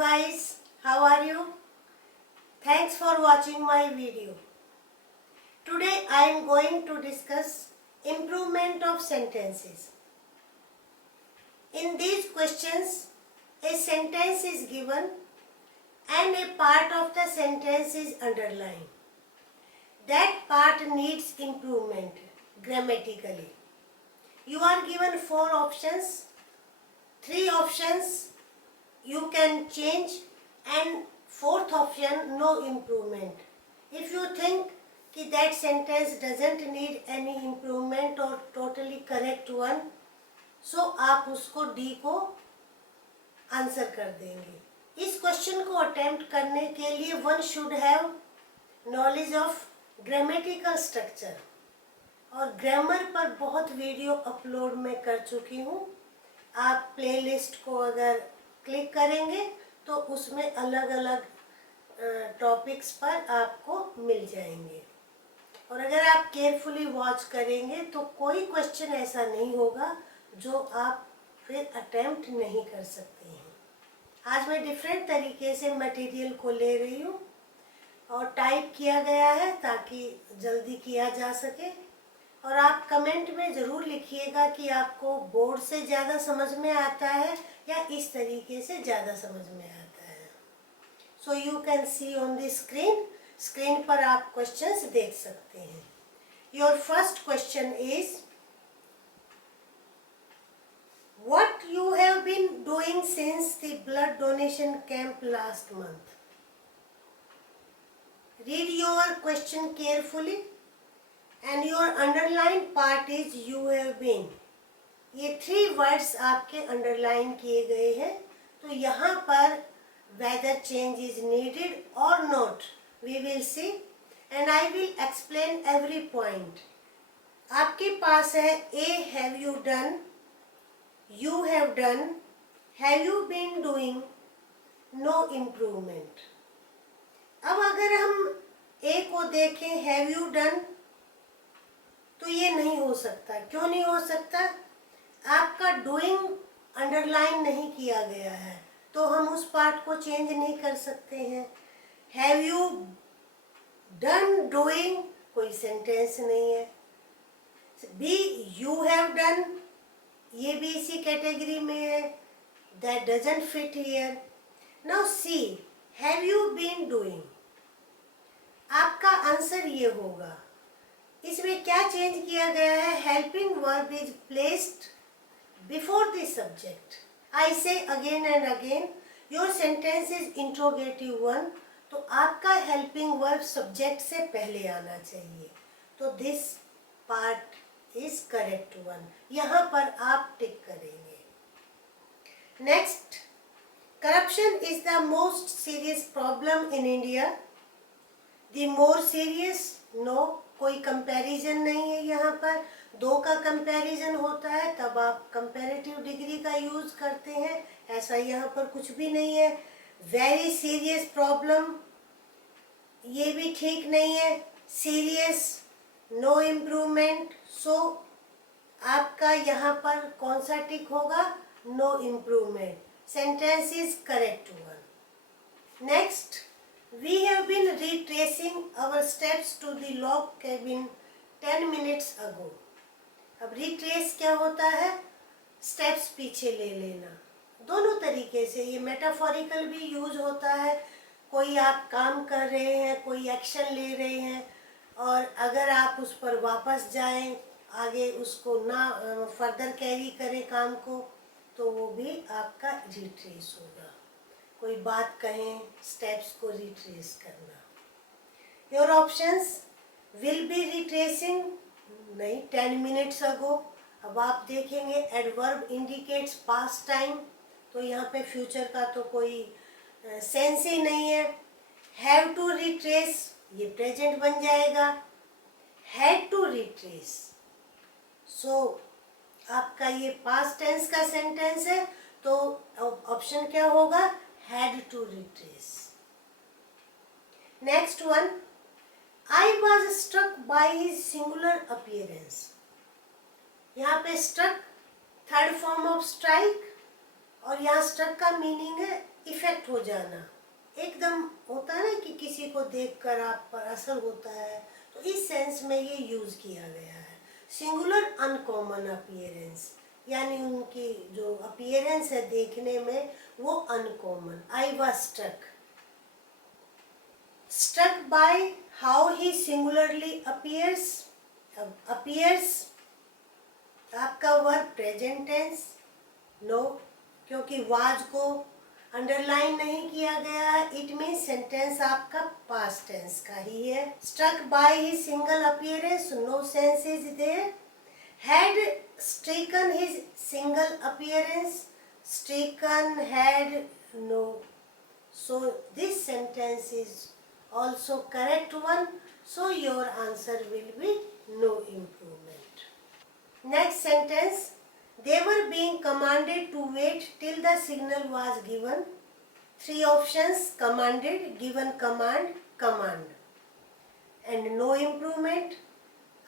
guys, how are you? Thanks for watching my video. Today I am going to discuss improvement of sentences. In these questions, a sentence is given and a part of the sentence is underlined. That part needs improvement grammatically. You are given 4 options. 3 options you can change and 4th option no improvement. If you think that sentence doesn't need any improvement or totally correct one, so आप उसको D को answer कर देंगे. इस question को attempt करने के लिए one should have knowledge of grammatical structure. और ग्रामर पर बहुत वीडियो अपलोड मैं कर चुकी हूँ. आप प्लेलिस्ट को अगर क्लिक करेंगे तो उसमें अलग अलग टॉपिक्स पर आपको मिल जाएंगे. और अगर आप केयरफुली वॉच करेंगे तो कोई क्वेश्चन ऐसा नहीं होगा जो आप फिर अटेम्प्ट नहीं कर सकते हैं. आज मैं डिफरेंट तरीके से मटेरियल को ले रही हूँ और टाइप किया गया है ताकि जल्दी किया जा सके. और आप कमेंट में ज़रूर लिखिएगा कि आपको बोर्ड से ज़्यादा समझ में आता है या इस तरीके से ज़्यादा समझ में आता है. So you can see on the screen पर आप क्वेश्चंस देख सकते हैं. Your first question is what you have been doing since the blood donation camp last month. Read your question carefully and your underlined part is you have been. ये 3 words आपके underline किए गए हैं. तो यहाँ पर whether change is needed or not we will see and I will explain every point. आपके पास है A have you done, you have done, have you been doing, no improvement. अब अगर हम A को देखें have you done तो ये नहीं हो सकता. क्यों नहीं हो सकता? आपका डूइंग अंडरलाइन नहीं किया गया है तो हम उस पार्ट को चेंज नहीं कर सकते हैं. हैव यू डन डूइंग कोई सेंटेंस नहीं है. बी यू हैव डन ये भी इसी कैटेगरी में है. That doesn't fit here. Now see have you been doing. आपका आंसर ये होगा. इसमें क्या चेंज किया गया है? Helping verb is placed before the subject. I say again and again your sentence is interrogative one. तो आपका हेल्पिंग वर्ब सब्जेक्ट से पहले आना चाहिए. तो this part is correct one. यहाँ पर आप टिक करेंगे. Next, corruption is the most serious problem in India. The more serious no कोई कंपैरिजन नहीं है. यहाँ पर 2 का कंपैरिजन होता है तब आप कंपैरेटिव डिग्री का यूज करते हैं. ऐसा यहाँ पर कुछ भी नहीं है. वेरी सीरियस प्रॉब्लम ये भी ठीक नहीं है. Serious no improvement. सो आपका यहाँ पर कौन सा टिक होगा? No improvement. Sentence is correct one. Next, we have been retracing our steps to the log cabin 10 minutes ago. अब retrace क्या होता है? steps पीछे ले लेना. दोनों तरीके से ये मेटाफोरिकल भी यूज होता है. कोई आप काम कर रहे हैं, कोई एक्शन ले रहे हैं और अगर आप उस पर वापस जाएं, आगे उसको ना फर्दर कैरी करें काम को, तो वो भी आपका रिट्रेस होगा. कोई बात कहें, स्टेप्स को रिट्रेस करना. Your options will be retracing नहीं, 10 मिनट्स अगो. अब आप देखेंगे एडवर्ब इंडिकेट्स पास्ट टाइम तो यहाँ पे फ्यूचर का तो कोई सेंस ही नहीं है. हैव टू रिट्रेस ये प्रेजेंट बन जाएगा. Had to retrace. सो आपका ये पास्ट टेंस का सेंटेंस है तो ऑप्शन क्या होगा? had to retrace. Next one, I was struck by his singular appearance. यहाँ पे struck third form of strike और यहाँ struck का मीनिंग है इफेक्ट हो जाना, एकदम होता है ना कि किसी को देखकर आप पर असर होता है, तो इस सेंस में ये यूज किया गया है। सिंगुलर अनकॉमन अपीयरेंस, यानी उनकी जो अपीयरेंस है देखने में वो uncommon. I was struck by how he singularly appears आपका वर्ब प्रेजेंट टेंस, नो, क्योंकि वाज को अंडरलाइन नहीं किया गया है, इट मीन सेंटेंस आपका पास्ट टेंस का ही है। Struck by he single appearance, no sense is there. Had stricken his single appearance, stricken had, no, so this sentence is also correct one, so your answer will be no improvement. Next sentence, they were being commanded to wait till the signal was given. Three options: commanded, given command, command, and no improvement.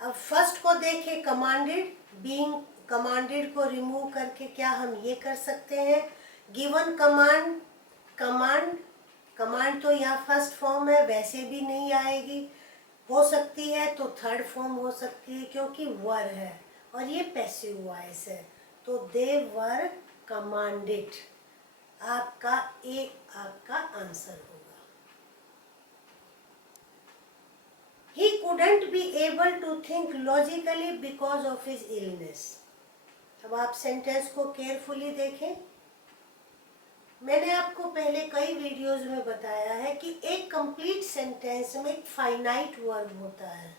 अब first को देखें, commanded, being commanded को remove करके क्या हम ये कर सकते हैं, गिवन कमांड, कमांड, कमांड तो यहाँ फर्स्ट फॉर्म है, वैसे भी नहीं आएगी, हो सकती है तो थर्ड फॉर्म हो सकती है क्योंकि वर है और ये पैसिव वॉइस है, तो दे वर कमांडेड, आपका ए आपका आंसर होगा। He couldn't be able to think logically because of his illness. अब आप सेंटेंस को केयरफुली देखें। मैंने आपको पहले कई वीडियोस में बताया है कि एक कंप्लीट सेंटेंस में एक फाइनाइट वर्ब होता है,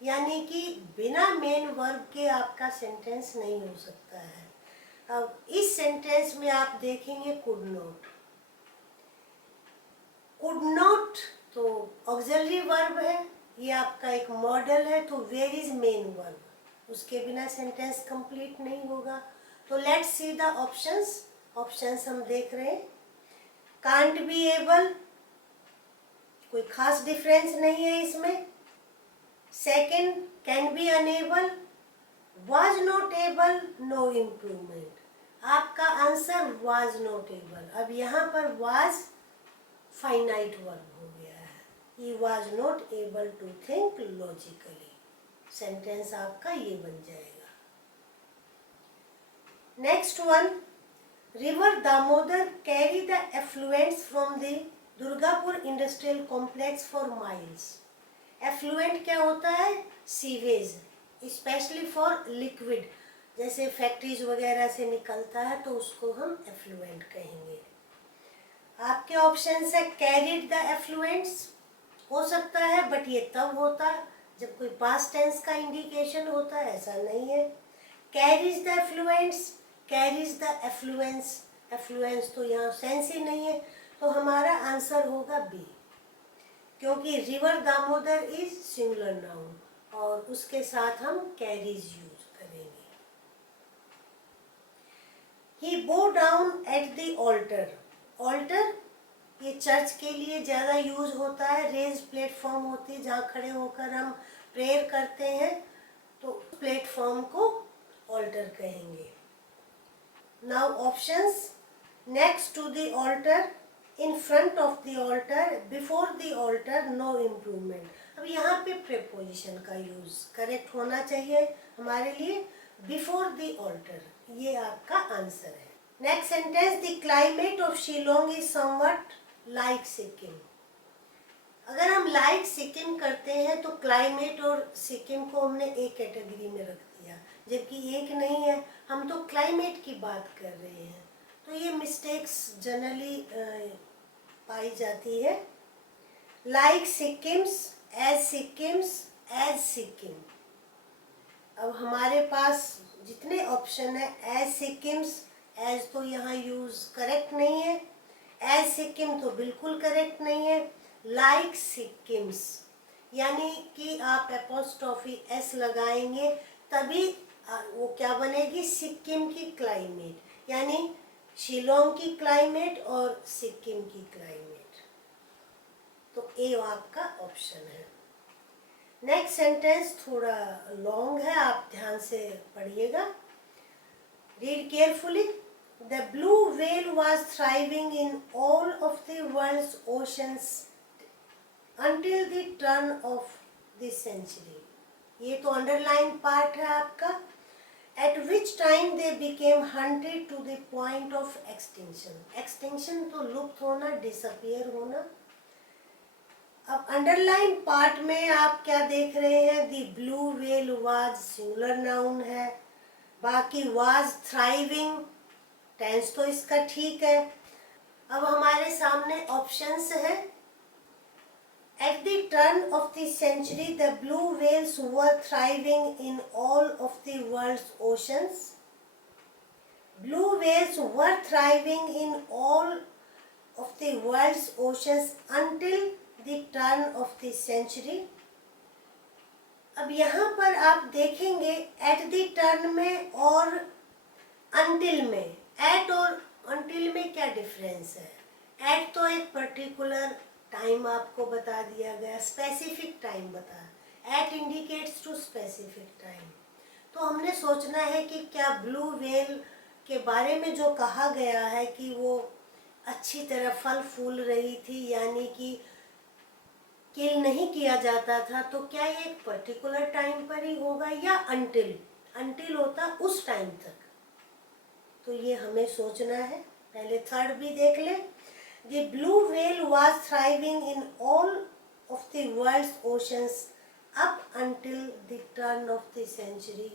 यानी कि बिना मेन वर्ब के आपका सेंटेंस नहीं हो सकता है। अब इस सेंटेंस में आप देखेंगे कुड नॉट, कुड नॉट तो ऑक्सिलरी वर्ब है, ये आपका एक मॉडल है, तो वेयर इज मेन वर्ब, उसके बिना सेंटेंस कंप्लीट नहीं होगा। तो let's see the options. Options हम देख रहे हैं। कांट बी एबल, कोई खास डिफरेंस नहीं है इसमें। Second, can be enable, was not able, no improvement. आपका आंसर वाज नॉट एबल। अब यहाँ पर वाज फाइनाइट वर्ब हो गया है, he was not able to think logically, sentence आपका ये बन जाएगा। Next one, river Damodar carry the effluents from the Durgapur industrial complex for miles. Effluent क्या होता है, सीवेज, स्पेशली फॉर लिक्विड, जैसे फैक्ट्रीज वगैरह से निकलता है तो उसको हम एफ्लुएंट कहेंगे। आपके ऑप्शन है कैरिड द एफ्लुएंट्स, हो सकता है बट ये तब होता है जब कोई पास्ट टेंस का इंडिकेशन होता है, ऐसा नहीं है। Carries the effluents, carries the affluence, affluence तो यहाँ सेंस ही नहीं है, तो हमारा आंसर होगा बी, क्योंकि river Damodar is singular noun और उसके साथ हम कैरीज यूज करेंगे। He bow down at the altar, altar ये चर्च के लिए ज़्यादा यूज होता है, रेज प्लेटफॉर्म होती है जहाँ खड़े होकर हम प्रेयर करते हैं, तो प्लेटफॉर्म को ऑल्टर कहेंगे। Now options, next to the altar, in front of the altar, before the altar, no improvement. अब यहाँ पे प्रीपोजिशन का यूज करेक्ट होना चाहिए हमारे लिए, बिफोर द ऑल्टर, ये आपका आंसर है। Next sentence, the climate of Shillong is somewhat like Sikkim. अगर हम लाइक सिक्किम करते हैं तो क्लाइमेट और सिक्किम को हमने एक कैटेगरी में रख दिया, जबकि एक नहीं है, हम तो क्लाइमेट की बात कर रहे हैं, तो ये मिस्टेक्स जनरली पाई जाती है। Like Sikkims, as Sikkims, as Sikkim. अब हमारे पास जितने ऑप्शन है, एज सिक्किम्स, एज तो यहाँ यूज करेक्ट नहीं है, एज सिक्किम तो बिल्कुल करेक्ट नहीं है, लाइक सिक्किम्स, यानी कि आप एपोस्ट्रोफी एस लगाएंगे तभी वो क्या बनेगी, सिक्किम की क्लाइमेट, यानी शिलोंग की क्लाइमेट और सिक्किम की क्लाइमेट, तो ए आपका ऑप्शन है। नेक्स्ट सेंटेंस थोड़ा लॉन्ग है, आप ध्यान से पढ़िएगा, read carefully. The blue whale was thriving in all of the world's oceans until the turn of the century. ये तो अंडरलाइन पार्ट है आपका. At which time they became hunted to the point of extinction. Extinction तो लुप्त होना, disappear होना. अब underline part में आप क्या देख रहे हैं? The blue whale was singular noun है. बाकी वाज थ्राइविंग, टेंस तो इसका ठीक है. अब हमारे सामने ऑप्शंस है. At the turn of the century, the blue whales were thriving in all of the world's oceans. Blue whales were thriving in all of the world's oceans until the turn of the century. अब यहाँ पर आप देखेंगे at the turn में और until में, at और until में क्या डिफरेंस है? at तो एक पर्टिकुलर टाइम आपको बता दिया गया, स्पेसिफिक टाइम बता. At indicates to specific time. तो हमने सोचना है कि क्या ब्लू व्हेल के बारे में जो कहा गया है कि वो अच्छी तरह फल फूल रही थी, यानी कि किल नहीं किया जाता था, तो क्या ये एक पर्टिकुलर टाइम पर ही होगा या अंटिल होता उस टाइम तक. तो ये हमें सोचना है. पहले थर्ड भी देख लें. The blue whale was thriving in all of the world's oceans up until the turn of the century.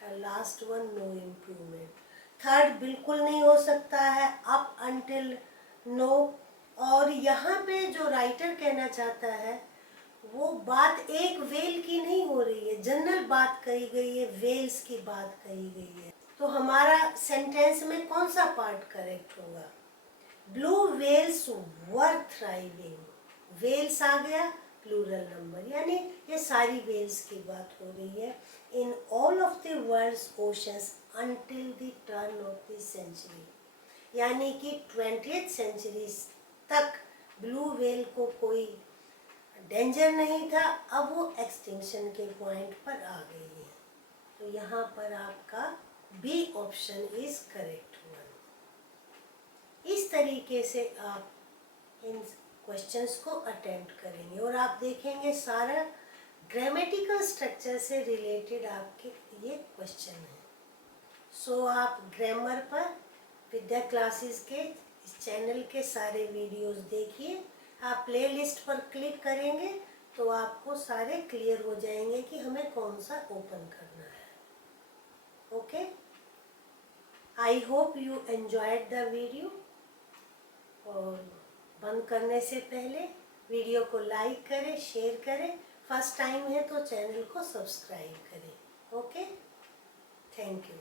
The last one, no improvement. Third बिल्कुल नहीं हो सकता है. up until no. और यहाँ पे जो राइटर कहना चाहता है वो बात एक वेल की नहीं हो रही है, जनरल बात कही गई है, वेल्स की बात कही गई है. तो हमारा सेंटेंस में कौन सा पार्ट करेक्ट होगा? ब्लू वेल्स वर थ्राइविंग. वेल्स आ गया प्लूरल नंबर, यानी ये सारी वेल्स की बात हो रही है. In all of the world's oceans until the turn of the century, यानी कि 20th सेंचुरी तक ब्लू वेल को कोई डेंजर नहीं था. अब वो एक्सटिंक्शन के पॉइंट पर आ गई है. तो यहाँ पर आपका बी ऑप्शन इज करेक्ट हुआ. इस तरीके से आप इन क्वेश्चंस को अटेम्प्ट करेंगे और आप देखेंगे सारा ग्रामेटिकल स्ट्रक्चर से रिलेटेड आपके ये क्वेश्चन है. सो आप ग्रामर पर विद्या क्लासेस के इस चैनल के सारे वीडियोस देखिए. आप प्लेलिस्ट पर क्लिक करेंगे तो आपको सारे क्लियर हो जाएंगे कि हमें कौन सा ओपन करना है. Okay, I hope you enjoyed the video. और बंद करने से पहले वीडियो को लाइक करें, शेयर करें. फर्स्ट टाइम है तो चैनल को सब्सक्राइब करें. Okay, thank you.